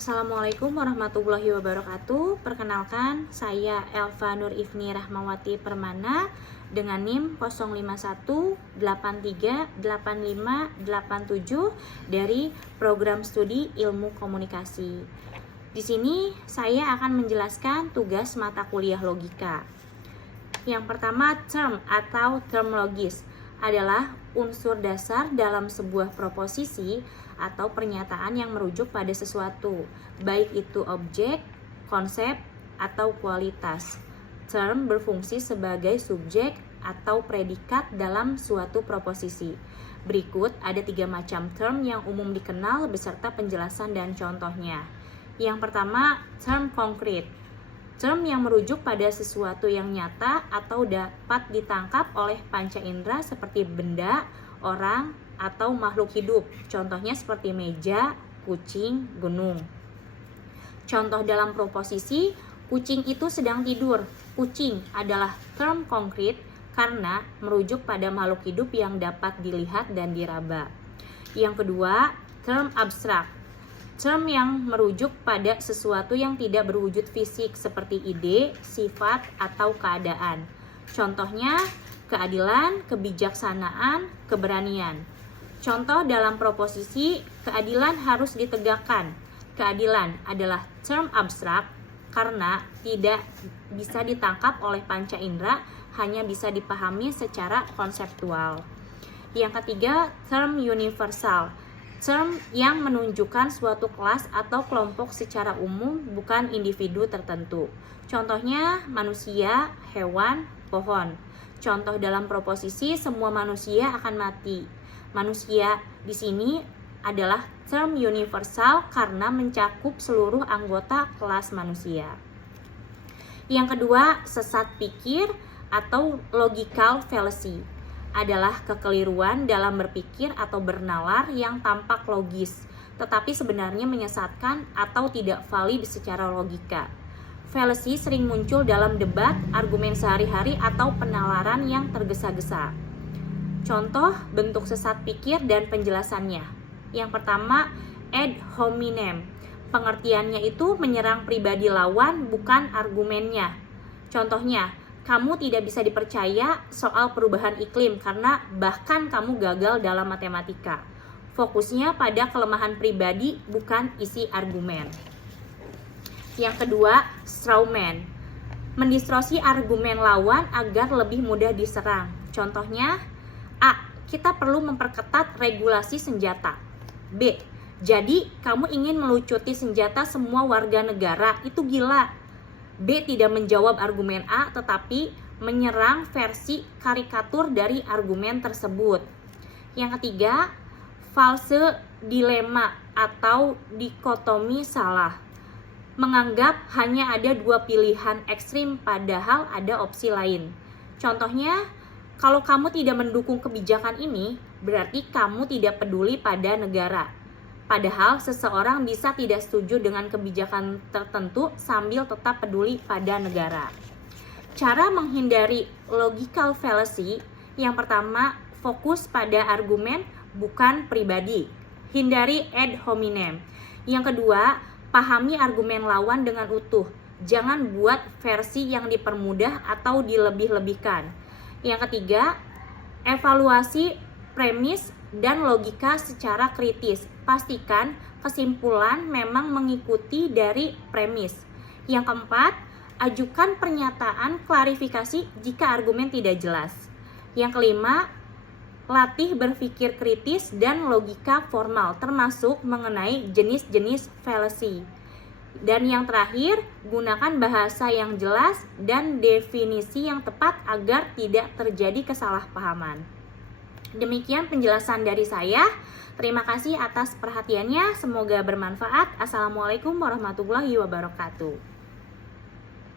Assalamualaikum warahmatullahi wabarakatuh. Perkenalkan, saya Elva Nur Ifni Rahmawati Permana dengan NIM 051838587 dari Program Studi Ilmu Komunikasi. Di sini saya akan menjelaskan tugas mata kuliah logika. Yang pertama, term atau termologis adalah unsur dasar dalam sebuah proposisi atau pernyataan yang merujuk pada sesuatu, baik itu objek, konsep, atau kualitas. Term berfungsi sebagai subjek atau predikat dalam suatu proposisi. Berikut ada 3 macam term yang umum dikenal beserta penjelasan dan contohnya. Yang pertama, term konkret. Term yang merujuk pada sesuatu yang nyata atau dapat ditangkap oleh panca indera seperti benda, orang, atau makhluk hidup. Contohnya seperti meja, kucing, gunung. Contoh dalam proposisi, kucing itu sedang tidur. Kucing adalah term konkret karena merujuk pada makhluk hidup yang dapat dilihat dan diraba. Yang kedua, term abstrak. Term yang merujuk pada sesuatu yang tidak berwujud fisik seperti ide, sifat, atau keadaan. Contohnya, keadilan, kebijaksanaan, keberanian. Contoh dalam proposisi, keadilan harus ditegakkan. Keadilan adalah term abstrak karena tidak bisa ditangkap oleh panca indera, hanya bisa dipahami secara konseptual. Yang ketiga, term universal. Term yang menunjukkan suatu kelas atau kelompok secara umum, bukan individu tertentu. Contohnya manusia, hewan, pohon. Contoh dalam proposisi, semua manusia akan mati. Manusia di sini adalah term universal karena mencakup seluruh anggota kelas manusia. Yang kedua, sesat pikir atau logical fallacy adalah kekeliruan dalam berpikir atau bernalar yang tampak logis, tetapi sebenarnya menyesatkan atau tidak valid secara logika. Fallacy sering muncul dalam debat, argumen sehari-hari, atau penalaran yang tergesa-gesa. Contoh bentuk sesat pikir dan penjelasannya. Yang pertama, ad hominem. Pengertiannya itu menyerang pribadi lawan, bukan argumennya. Contohnya, kamu tidak bisa dipercaya soal perubahan iklim karena bahkan kamu gagal dalam matematika. Fokusnya pada kelemahan pribadi, bukan isi argumen. Yang kedua, strawman. Mendistorsi argumen lawan agar lebih mudah diserang. Contohnya, A. Kita perlu memperketat regulasi senjata. B. Jadi, kamu ingin melucuti senjata semua warga negara, itu gila. B. Tidak menjawab argumen A, tetapi menyerang versi karikatur dari argumen tersebut. Yang ketiga, false dilema atau dikotomi salah. Menganggap hanya ada 2 pilihan ekstrim padahal ada opsi lain. Contohnya, kalau kamu tidak mendukung kebijakan ini, berarti kamu tidak peduli pada negara. Padahal seseorang bisa tidak setuju dengan kebijakan tertentu sambil tetap peduli pada negara. Cara menghindari logical fallacy, yang pertama, fokus pada argumen, bukan pribadi. Hindari ad hominem. Yang kedua, pahami argumen lawan dengan utuh. Jangan buat versi yang dipermudah atau dilebih-lebihkan. Yang ketiga, evaluasi premis dan logika secara kritis. Pastikan kesimpulan memang mengikuti dari premis. Yang keempat, ajukan pernyataan klarifikasi jika argumen tidak jelas. Yang kelima, latih berpikir kritis dan logika formal, termasuk mengenai jenis-jenis fallacy. Dan yang terakhir, gunakan bahasa yang jelas dan definisi yang tepat agar tidak terjadi kesalahpahaman. Demikian penjelasan dari saya. Terima kasih atas perhatiannya. Semoga bermanfaat. Assalamualaikum warahmatullahi wabarakatuh.